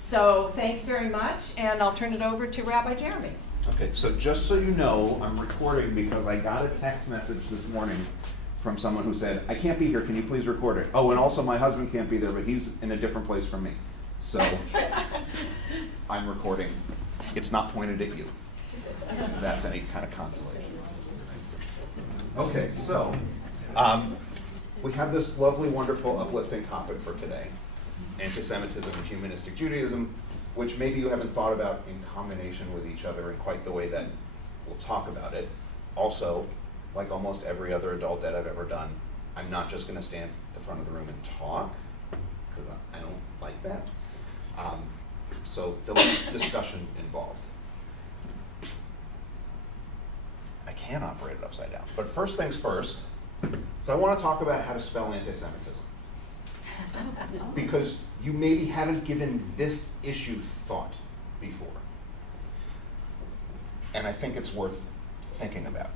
So thanks very much, and I'll turn it over to Rabbi Jeremy. Okay, so just so you know, I'm recording because I got a text message this morning from someone who said, I can't be here, can you please record it? Oh, and also my husband can't be there, but he's in a different place from me. So I'm recording. It's not pointed at you. If that's any kind of consolation. Okay, so we have this lovely, wonderful, uplifting topic for today. Antisemitism and Humanistic Judaism, which maybe you haven't thought about in combination with each other in quite the way that we'll talk about it. Also, like almost every other adult ed I've ever done, I'm not just going to stand at the front of the room and talk, because I don't like that. So there'll be discussion involved. I can operate it upside down. But first things first, so I want to talk about how to spell anti-Semitism. Because you maybe haven't given this issue thought before. And I think it's worth thinking about.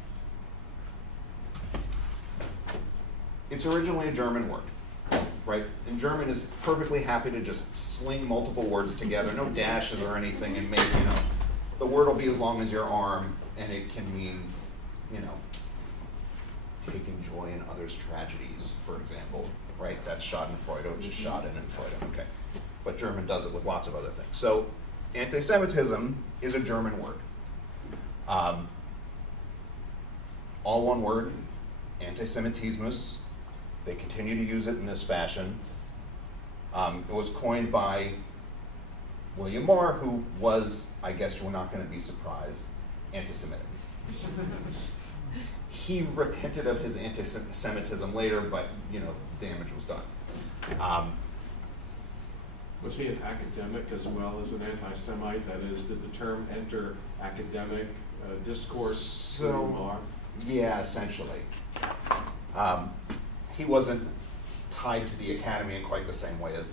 It's originally a German word, right? And German is perfectly happy to just sling multiple words together, no dashes or anything, and make, the word will be as long as your arm, and it can mean, taking joy in others' tragedies, for example, right? That's Schadenfreude, which is Schaden and Freude, okay. But German does it with lots of other things. So anti-Semitism is a German word. All one word, Antisemitismus. They continue to use it in this fashion. It was coined by William Marr, who was, I guess you're not going to be surprised, anti-Semitic. He repented of his anti-Semitism later, but damage was done. Was he an academic as well as an anti-Semite? That is, did the term enter academic discourse through Marr? Yeah, essentially. He wasn't tied to the academy in quite the same way as,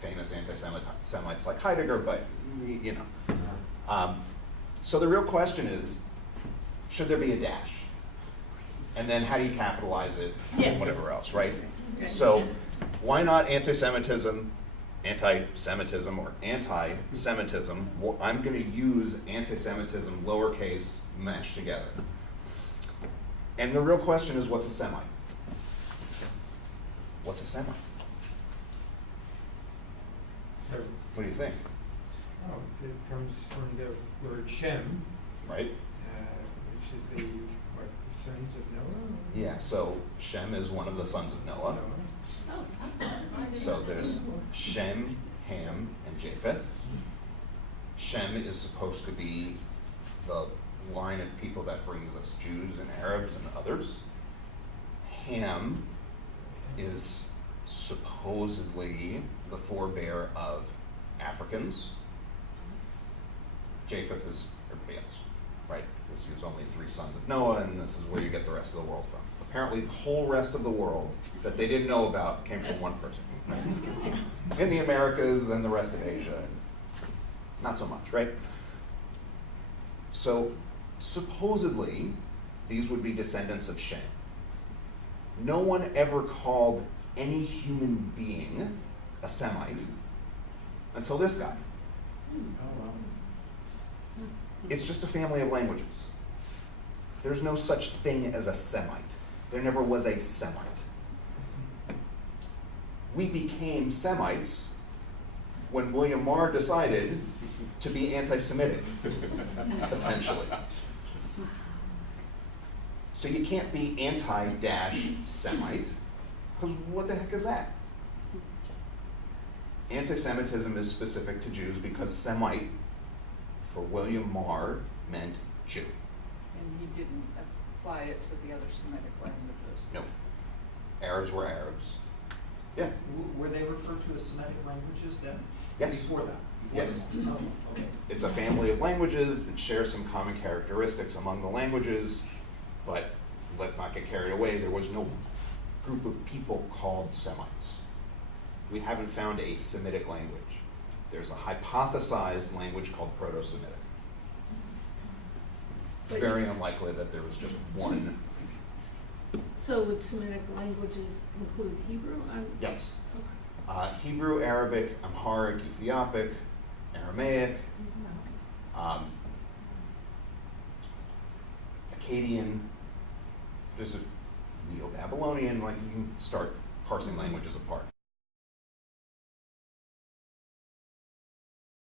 famous anti-Semites like Heidegger, but, So the real question is, should there be a dash? And then how do you capitalize it? Yes. And whatever else, right? Okay. So why not anti-Semitism, or anti-Semitism? Well, I'm going to use anti-Semitism, lowercase, mashed together. And the real question is, what's a Semite? What's a Semite? What do you think? Oh, it comes from the word Shem, Right? which is the sons of Noah? Yeah, so Shem is one of the sons of Noah. So there's Shem, Ham, and Japheth. Shem is supposed to be the line of people that brings us Jews and Arabs and others. Ham is supposedly the forebear of Africans. Japheth is everybody else, right? Because he was only 3 sons of Noah, and this is where you get the rest of the world from. Apparently, the whole rest of the world that they didn't know about came from one person. In the Americas and the rest of Asia, not so much, right? So, supposedly, these would be descendants of Shem. No one ever called any human being a Semite until this guy. It's just a family of languages. There's no such thing as a Semite. There never was a Semite. We became Semites when William Marr decided to be anti-Semitic, essentially. So you can't be anti-Semite, because what the heck is that? Anti-Semitism is specific to Jews because Semite, for William Marr, meant Jew. And he didn't apply it to the other Semitic languages. No. Arabs were Arabs. Yeah. Were they referred to as Semitic languages then? Yes. Before that? Yes. Oh, okay. It's a family of languages that share some common characteristics among the languages, but let's not get carried away. There was no group of people called Semites. We haven't found a Semitic language. There's a hypothesized language called Proto-Semitic. Very unlikely that there was just one. So would Semitic languages include Hebrew? Yes. Hebrew, Arabic, Amharic, Ethiopic, Aramaic, Akkadian, there's a Neo-Babylonian, like you can start parsing languages apart.